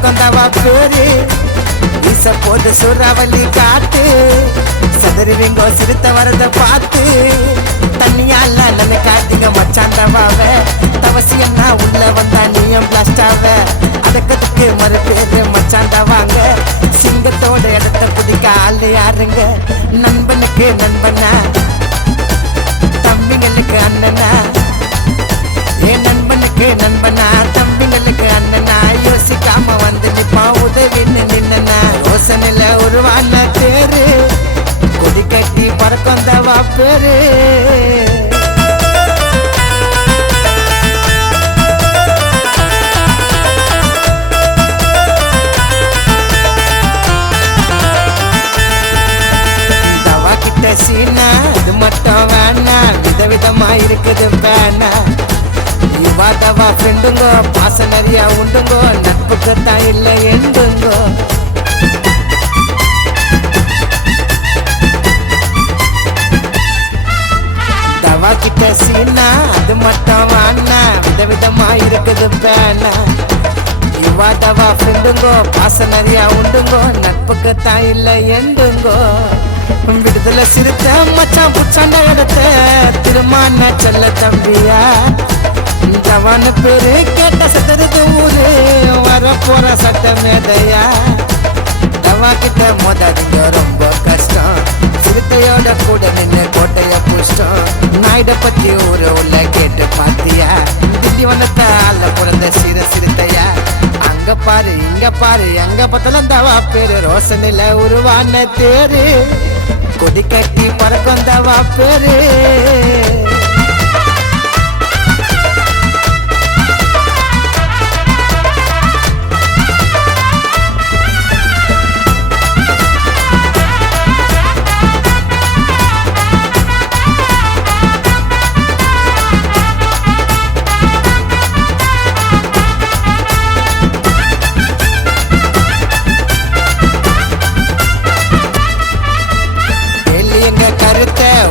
பறக்கொந்தவா பேரு வீச போது சூறாவளி காத்து சதுருவீங்கோ சிறுத்த வரத பார்த்து தண்ணியால நல்ல காட்டிங்க மச்சாந்தவாவ தவசியன்னா உள்ள வந்தா நீயும் பிளாஸ்டாவ அதுக்கு மறு பேரு மச்சாந்தவாங்க சிங்கத்தோட இடத்த பிடிக்க ஆளு யாருங்க நண்பனுக்கு நண்பனா தம்பிங்களுக்கு அண்ணனா என் நண்பனுக்கு நண்பனா தம்பிங்களுக்கு அண்ணனா யோசிக்காம வந்து நிப்பான் உதவின்னு நின்னா ரோசனில உருவான தேரு கொடி கட்டி பறக்கொந்தவா பேரு தவா கிட்ட சீனா அது மட்டும் வேணா விதவிதமா இருக்குது வேணா இவாதவா ஃப்ரெண்டுங்கோ பாச நிறையா உண்டுங்கோ நட்புக்கு தான் இல்லை எண்டுங்கோ தவா கிட்ட சீனா அது மட்டும் வாண்ணா விதவிதமா இருக்குது பேனா இவாதவா ஃப்ரெண்டுங்கோ பாச நிறையா உண்டுங்கோ நட்புக்கு தான் இல்லை எண்டுங்கோ விடுதலை சிறுத்த மச்சான் புச்சாண்ட இடத்த திருமான செல்ல தம்பியா ஜவான பேரு கேட்ட சத்தருக்கு ஊரு வர போற சட்ட மேதையா தவா கிட்ட மோதாதீங்க ரொம்ப கஷ்டம் சிறுத்தையோட கூட நின்று கோட்டைய புஷ்டம் நாயுட பத்தி ஊரு உள்ள கேட்டு பாத்தியா திண்டிவனத்தை ஆள பிறந்த சிறுத்தையா அங்க பாரு இங்க பாரு எங்க பார்த்தாலும் தவா பேரு ரோசனில உருவான தேரு கொடி கட்டி பறக்கொந்தவா பேரு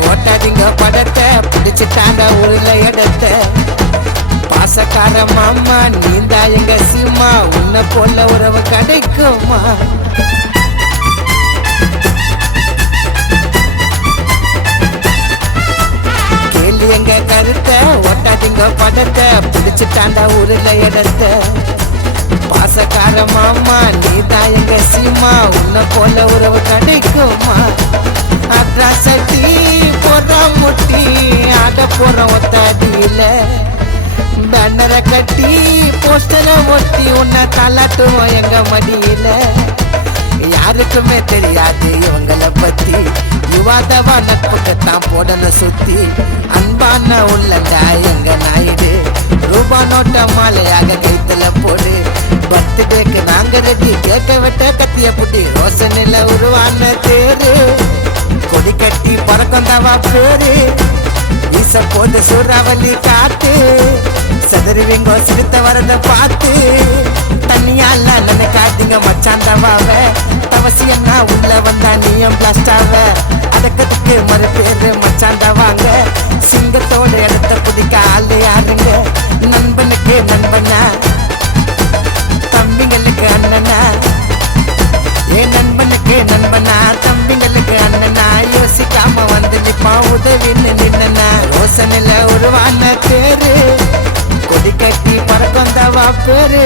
ஓட்டாதீங்க படத்தை பிடிச்சிட்டாங்க ஊர்ல இடத்த பாசக்கார மாமா நீந்தா எங்க சீமா உன்னை போல உறவு கிடைக்குமா கேள்வி எங்க கருத்தை ஓட்டாதீங்க படத்தை பிடிச்சிட்டாங்க ஊர்ல இடத்த பாசக்கார மாமா நீதா எங்க சீமா உன்னை போல உறவு கிடைக்குமா அட்ராசட்டி போற முட்டி ஆட போற ஒத்தாடியில பேனரை கட்டி போஸ்டரை ஒட்டி உன்னை தள்ளாட்டுவோம் எங்க மடியில யாருக்குமே தெரியாது இவங்களை பத்தி யுவாதவா நட்புக்குத்தான் போடணும் சுத்தி அன்பான உள்ளண்டா எங்க நாயுடு ரூபா நோட்ட மாலையாக கைத்துல போடு பர்த்டேக்கு நாங்க ரெடி கேட்க விட்ட கத்திய புட்டி ரோசனில உருவான தேரு கொடி கட்டி பறக்கொந்தவா பேரு வீச போது சூறாவளி காத்து சதுருவீங்கோ சிறுத்த வரத பார்த்து தண்ணியால நல்ல காட்டிங்க மச்சாந்தவாவ தவசியன்னா உள்ள வந்தா நீயும் பிளாஸ்டாவ அதுக்கு மறு பேரு மச்சாந்தவாங்க சிங்கத்தோட இடத்த பிடிக்க ஆளு யாருங்க நண்பனுக்கு நண்பனா தம்பிங்களுக்கு அண்ணனா என் நண்பனுக்கு நண்பனா தம்பிங்களுக்கு அண்ணனா யோசிக்காம வந்து நிப்பான் உதவின்னு நின்னா ரோசனில உருவான தேரு கொடி கட்டி பறக்கொந்தவா பேரு